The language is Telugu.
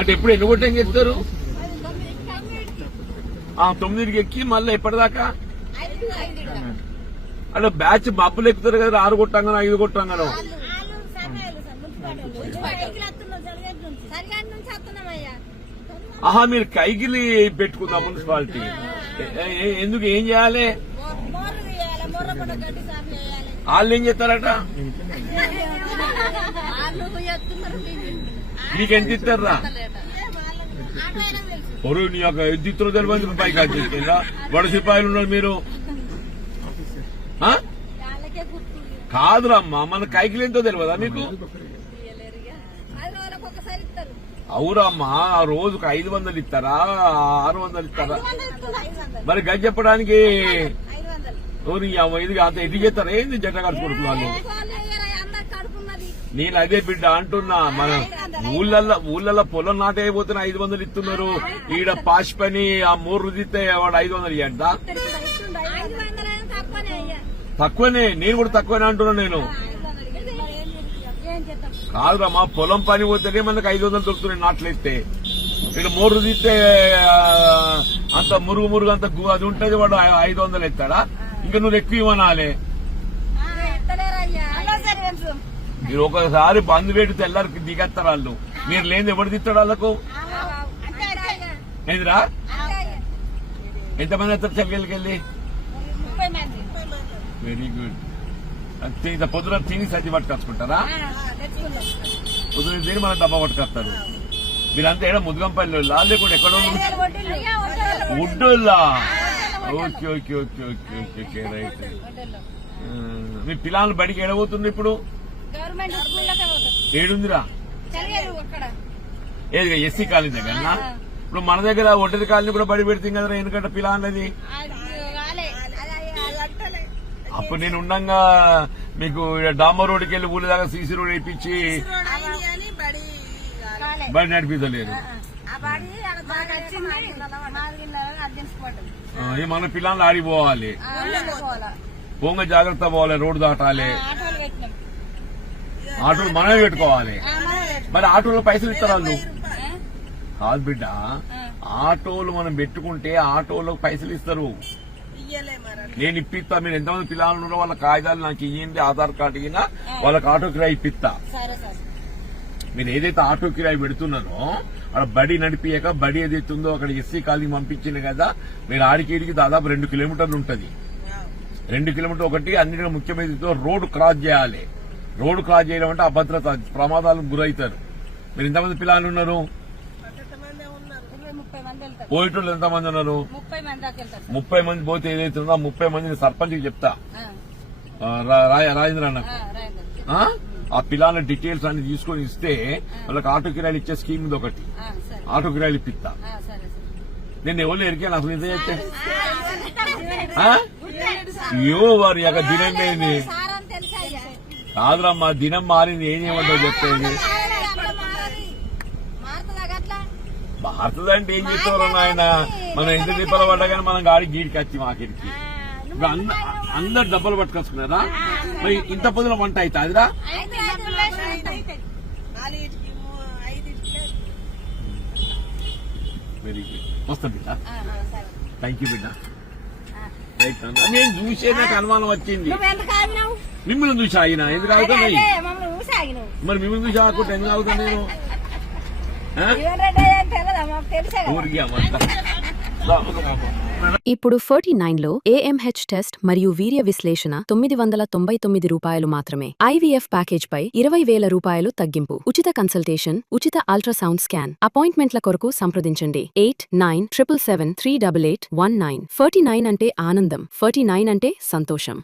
అంటే ఎప్పుడు ఎన్ని గొట్టం చెప్తారు? 9కి ఎక్కి మళ్ళీ ఎప్పటిదాకా అంటే బ్యాచ్ మబ్బులు ఎక్కుతారు కదా, 6 కొట్టంగానో 5 కొట్టంగానో. ఆహా, మీరు కైకిలి పెట్టుకుందాం మున్సిపాలిటీ. ఎందుకు, ఏం చేయాలి? వాళ్ళు ఏం చేస్తారట? నీకెంత ఇస్తారా? ఒరు నీ యొక్క ఎంత ఇస్తారో తెలియదు. పైకి వచ్చేసిందా? 100 రూపాయలు ఉన్నారు మీరు. కాదురమ్మా, మన కైకిలి ఎంతో తెలియదా మీకు? అవురమ్మా, రోజుకు 500 ఇస్తారా, 600 ఇస్తారా? మరి గది చెప్పడానికి ఇది అంత ఎది చేస్తారా? ఏంది జట్ట కడుచుకుంటు వాళ్ళు? నేను అదే బిడ్డ అంటున్నా, మన ఊళ్ళల్లో పొలం నాటైపోతున్నా 500 ఇస్తున్నారు. ఈడ పాష్ పని ఆ 3 రుదితే వాడు 500 ఇయ్యడా? తక్కువనే, నేను కూడా తక్కువనే అంటున్నా. నేను కాదురమ్మా, పొలం పని పోతేనే మనకు 500 దొరుకుతున్నాయి నాట్లేస్తే. ఇక్కడ 3 రుదితే అంత మురుగు అంత అది ఉంటుంది, వాడు 500 ఎత్తాడా? ఇంకా నువ్వు ఎక్కువ ఇవ్వనాలే. మీరు ఒకసారి బంద్ పెట్టి తెల్లారికి దిగేస్తారు వాళ్ళు. మీరు లేని ఎవరు తిస్తాడు వాళ్ళకు? ఏందిరా, ఎంతమంది వస్తారు చెల్లెళ్ళకి వెళ్ళి? Very good. పొద్దున తిని సర్ది పట్టుకొచ్చుకుంటారా? పొద్దున తిని మన డబ్బా పట్టుకొస్తారు. మీరంతా ఏడా ముదుగంపల్లి లేకుండా ఎక్కడో ఉడ్డోళ్ళా? Okay okay okay okay okay okay right. మీ పిల్లలు బడికి ఎడబోతుంది ఇప్పుడు? ఏడుందిరా? ఏది ఎస్సీ కాలనీ దగ్గర? ఇప్పుడు మన దగ్గర ఒడ్డరి కాలనీ కూడా బడి పెడుతుంది కదా, ఎందుకంటే పిల్లలది. అప్పుడు నేను ఉండంగా మీకు డాంబర్ రోడ్డుకి వెళ్ళి ఊళ్ళ దాకా సీసీ రోడ్ వేయించి బడి నడిపించలేరు. మన పిల్లలు ఆడిపోవాలి, పోంగ జాగ్రత్త పోవాలి, రోడ్డు దాటాలి, ఆటోలు మనమే పెట్టుకోవాలి. మరి ఆటోలో పైసలు ఇస్తారు వాళ్ళు? కాదు బిడ్డ, ఆటోలు మనం పెట్టుకుంటే ఆటోలో పైసలు ఇస్తారు. నేను ఇప్పిస్తా. మీరు ఎంతమంది పిల్లలు ఉన్నారో వాళ్ళ కాగితాలు నాకు ఇయ్యండి, ఆధార్ కార్డు ఇయ్యినా వాళ్ళకి ఆటో కిరాయి ఇప్పిస్తా. మీరు ఏదైతే ఆటో కిరాయి పెడుతున్నారో అక్కడ బడి నడిపియక బడి ఏదైతే ఉందో అక్కడ ఎస్సీ కాలనీ పంపించింది కదా, మీరు ఆడికి దాదాపు 2 కిలోమీటర్లు ఉంటుంది. 2 కిలోమీటర్లు. ఒకటి అన్నిటికీ ముఖ్యమైన రోడ్డు క్రాస్ చేయాలి. రోడ్డు క్రాస్ చేయడం అంటే అభద్రత, ప్రమాదాలకు గురవుతారు. మీరు ఎంతమంది పిల్లలు ఉన్నారు? పోయేటోళ్ళు ఎంతమంది ఉన్నారు? 30 మంది పోతే ఏదైతే ఉందో 30 మందిని సర్పంచ్కి చెప్తా, రాజేంద్ర అన్నకు. ఆ పిల్లల డీటెయిల్స్ అన్ని తీసుకొని ఇస్తే వాళ్ళకి ఆటో కిరాయిలు ఇచ్చే స్కీమ్ ఉంది ఒకటి, ఆటో కిరాయిలు ఇప్పిస్తా. నేను ఎవరు ఎరికాను అసలు ఇదే అయితే వారి యొక్క దినం ఏంది? కాదురమ్మా, దినం మారింది, ఏం చేయమంటావు చెప్పేది? భారతదంటే ఏం చెప్తారు నాయన? మనం ఎంత దెబ్బలు పడ్డా కానీ మనం గాడి గీడికి వచ్చి మాకిడికి అందరు డబ్బులు పట్టుకొచ్చుకున్నారా? మరి ఇంత పొద్దున వంట అవుతుందిరా? Very good. వస్తా బిడ్డ, థ్యాంక్ యూ బిడ్డ. రైట్. నేను చూసే నాకు అనుమానం వచ్చింది. మిమ్మల్ని చూసి ఆగినా ఎందుకు ఆగుతున్నాయి? మరి మిమ్మల్ని చూసి ఆగుకుంటే ఎందుకు ఆగుతాను నేను? ఇప్పుడు 49లో AMH టెస్ట్ మరియు వీర్య విశ్లేషణ 999 రూపాయలు మాత్రమే. IVF ప్యాకేజ్ పై 20,000 రూపాయలు తగ్గింపు. ఉచిత కన్సల్టేషన్, ఉచిత అల్ట్రాసౌండ్ స్కాన్. అపాయింట్మెంట్ల కొరకు సంప్రదించండి 8977738819. 49 అంటే ఆనందం, 49 అంటే సంతోషం.